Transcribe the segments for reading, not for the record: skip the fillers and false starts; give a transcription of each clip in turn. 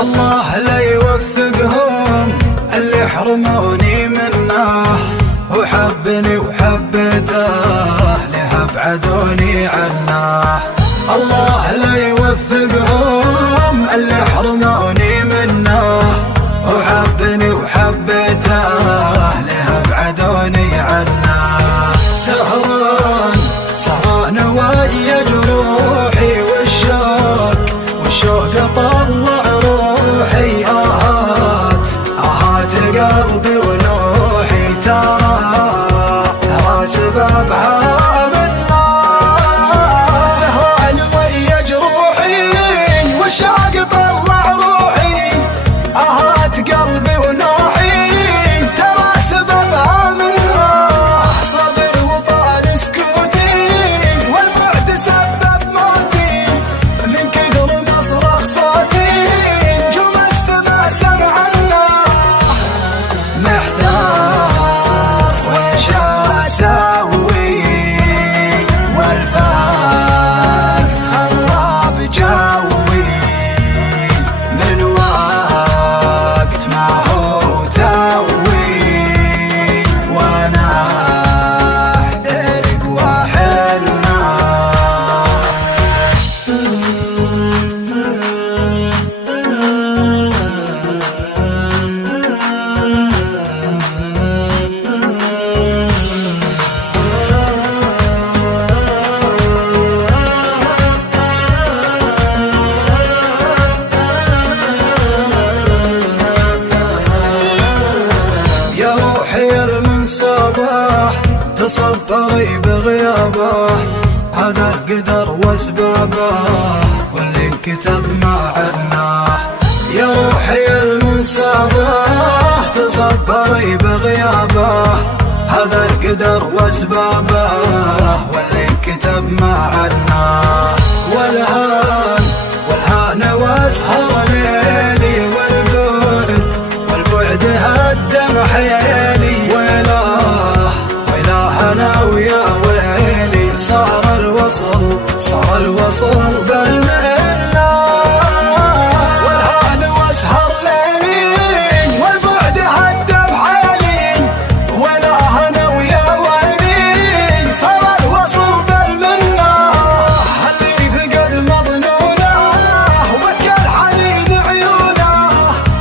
الله لا يوفقهم اللي حرموني منه، وحبني وحبته لها بعدوني عنه. الله لا يوفقهم اللي حرموني منه، وحبني وحبته لها بعدوني عنه. سهران ويا جروحي والشوق طلع روحي. آهات قلبي ونوحي ترى سببها بالله. سهران ويا جروحي والشوق طلع روحي. آهات قلبي ونوحي ترى سببها بالله. صبر وطال سكوتي والبعد سبب موتي، من كثر ما صرخ صوتي نجوم السما سمعنا. محتار وش اسوي والفرق خرب جوي، من وقت ما هو توي وانا احترق واحنا. يا روحي من صباح تصبري بغيابه، هذا القدر واسبابه واللي انكتب ما عدناه. يا روحي من صباح تصبري بغيابه، هذا القدر واسبابه واللي انكتب ما عدناه. والهان واسهر ليلي والبعد هدم حيالي. ويلاه انا ويا ويلي صار الوصل بالمنا. والهان واسهر ليلي والبعد هدم حيالي. ويلاه انا ويا ويلي صار الوصل بالمنا. اللي فقد مظنونه وكل حنين عيونه،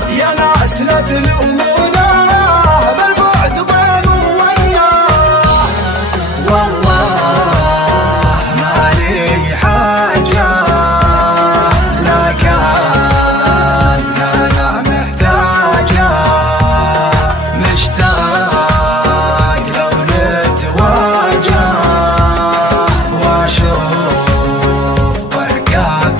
يا ناس لا تلومونه بالبعد ضيم ونا. والله مالي حاجة لكن أنا محتاجة، مشتاق لو نتواجه واشوف ضحكات